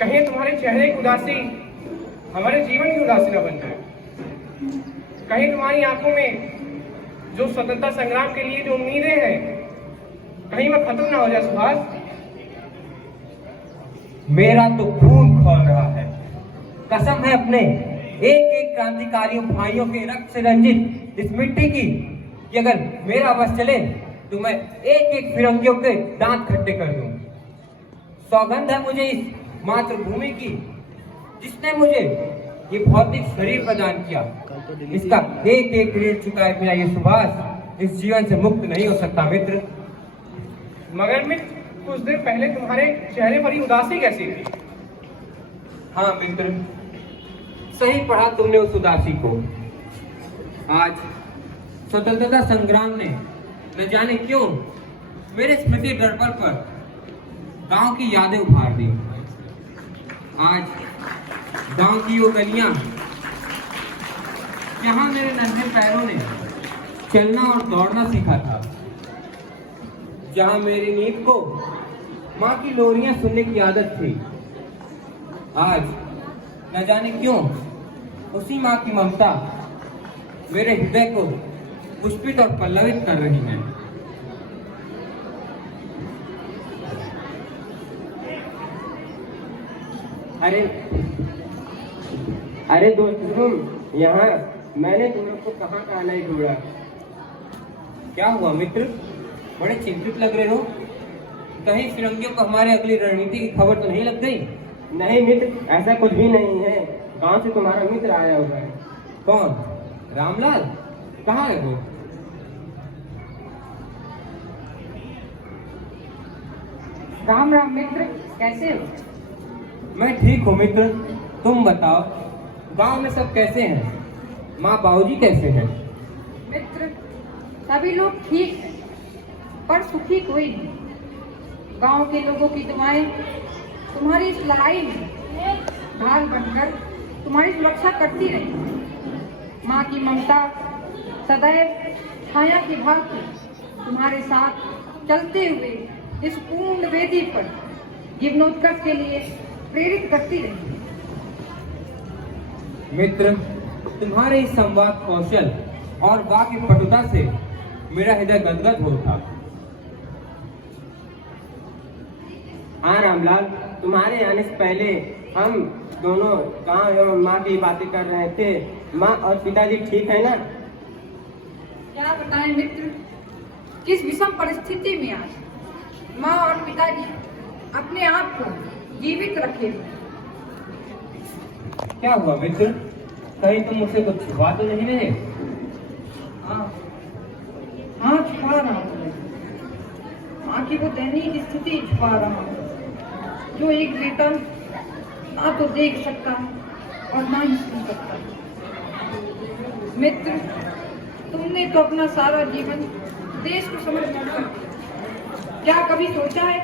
कहीं तुम्हारे चेहरे की उदासी हमारे जीवन की उदासी न बन जाए। कहीं तुम्हारी आंखों में जो स्वतंत्रता संग्राम के लिए जो उम्मीदें हैं, कहीं वह खत्म ना हो जाए। सुभाष, मेरा तो खून खौल रहा है। कसम है अपने एक एक क्रांतिकारियों भाइयों के रक्त से रंजित इस मिट्टी की कि अगर मेरा बस चले तो मैं एक एक फिरंगियों के दांत खट्टे कर दूं। सौगंध है मुझे इस मातृभूमि की जिसने मुझे ये भौतिक शरीर प्रदान किया। इसका एक एक ऋण चुकाए बिना ये सुभाष इस जीवन से मुक्त नहीं हो सकता। मित्र, मगर मित्र, कुछ देर पहले तुम्हारे चेहरे पर ही उदासी कैसी थी? हाँ मित्र, सही पढ़ा तुमने उस उदासी को। आज स्वतंत्रता संग्राम ने न जाने क्यों मेरे स्मृति दर्पण पर गांव की यादें उभार दी। आज गांव की वो गलियां जहां मेरे नन्हे पैरों ने चलना और दौड़ना सीखा था, जहां मेरी नींद को माँ की लोरियां सुनने की आदत थी, आज न जाने क्यों उसी माँ की ममता मेरे हृदय को पुष्पित और पल्लवित कर रही है। अरे दोस्त तुम यहाँ, मैंने तुम लोग को कहाँ नहीं ढूंढा। क्या हुआ मित्र, बड़े चिंतित लग रहे हो? कहीं फिरंगियों को हमारे अगली रणनीति की खबर तो नहीं लग गई? नहीं मित्र, ऐसा कुछ भी नहीं है। गांव से तुम्हारा मित्र आया हुआ है। कौन? रामलाल? कहाँ है वो? राम राम मित्र, कैसे हो? मैं ठीक हूँ मित्र, तुम बताओ गांव में सब कैसे हैं? माँ बाबूजी कैसे हैं? मित्र, सभी लोग ठीक हैं, पर सुखी कोई नहीं। गांव के लोगों की दुआएं तुम्हारी इस लड़ाई में ढाल बनकर तुम्हारी सुरक्षा करती रही। माँ की ममता सदैव छाया की भांति तुम्हारे साथ चलते हुए इस पूर्ण वेदी पर जीवनोत्कर्ष के लिए प्रेरित करती रही। मित्र, तुम्हारे इस संवाद कौशल और वाक्य पटुता से मेरा हृदय गदगद हो उठा। हाँ रामलाल, तुम्हारे आने से पहले हम दोनों गांव एवं माँ की बातें कर रहे थे। माँ और पिताजी ठीक है ना? क्या बताएं मित्र, किस विषम परिस्थिति में आज माँ और पिताजी अपने आप को जीवित रखे हुए। क्या हुआ मित्र, कहीं तुम मुझसे कुछ छुपा तो नहीं रहे? हाँ छुपा रहा हूँ। माँ की वो दयनीय स्थिति छुपा रहा हूँ जो एक बेटा ना तो देख सकता और ना ही सुन सकता। मित्र, तुमने तो अपना सारा जीवन देश को समर्पित कर दिया। क्या कभी सोचा है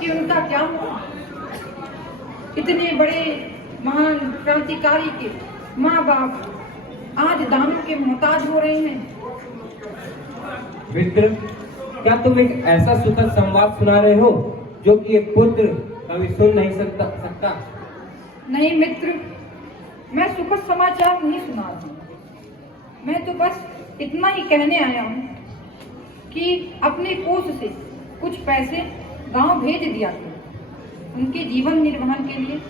कि उनका क्या हुआ? इतने बड़े महान क्रांतिकारी के माँ बाप आज दानों के मोहताज हो रहे हैं। मित्र, क्या तुम एक ऐसा सुखद संवाद सुना रहे हो जो कि एक पुत्र कभी सुन नहीं सकता? नहीं मित्र, मैं सुखद समाचार नहीं सुना रही। मैं तो बस इतना ही कहने आया हूँ कि अपने कोष से कुछ पैसे गांव भेज दिया करो उनके जीवन निर्वहन के लिए।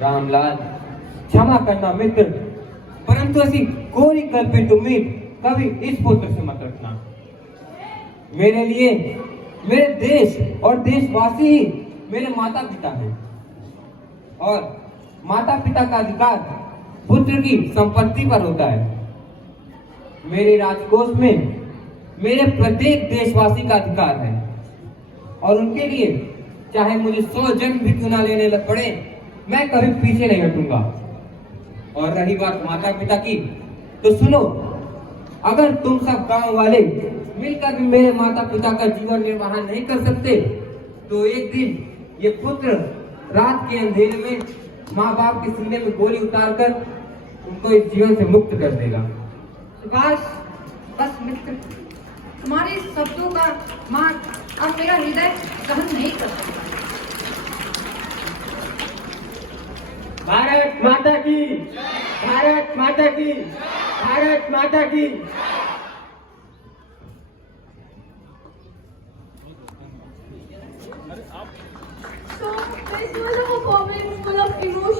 रामलाल, क्षमा करना मित्र, परंतु ऐसी कोरी कल्पित उम्मीद कभी इस पुत्र से मत रखना। मेरे लिए मेरे देश और देशवासी ही मेरे माता पिता हैं, और माता पिता का अधिकार पुत्र की संपत्ति पर होता है। मेरे राजकोष में मेरे प्रत्येक देशवासी का अधिकार है, और उनके लिए चाहे मुझे 100 जन्म भी क्यों ना लेने पड़े, मैं कभी पीछे नहीं हटूंगा। और रही बात माता पिता की, तो सुनो, अगर तुम सब गांव वाले मिलकर भी मेरे माता पिता का जीवन निर्वाह नहीं कर सकते, तो एक दिन ये पुत्र रात के अंधेरे में माँ बाप के सीने में गोली उतारकर उनको इस जीवन से मुक्त कर देगा। बस मित्र, तुम्हारे शब्दों का मार्ग अब मेरा हृदय सहन नहीं कर सकता। भारत माता की, भारत माता की, भारत माता की। So, this was a performance full of emotion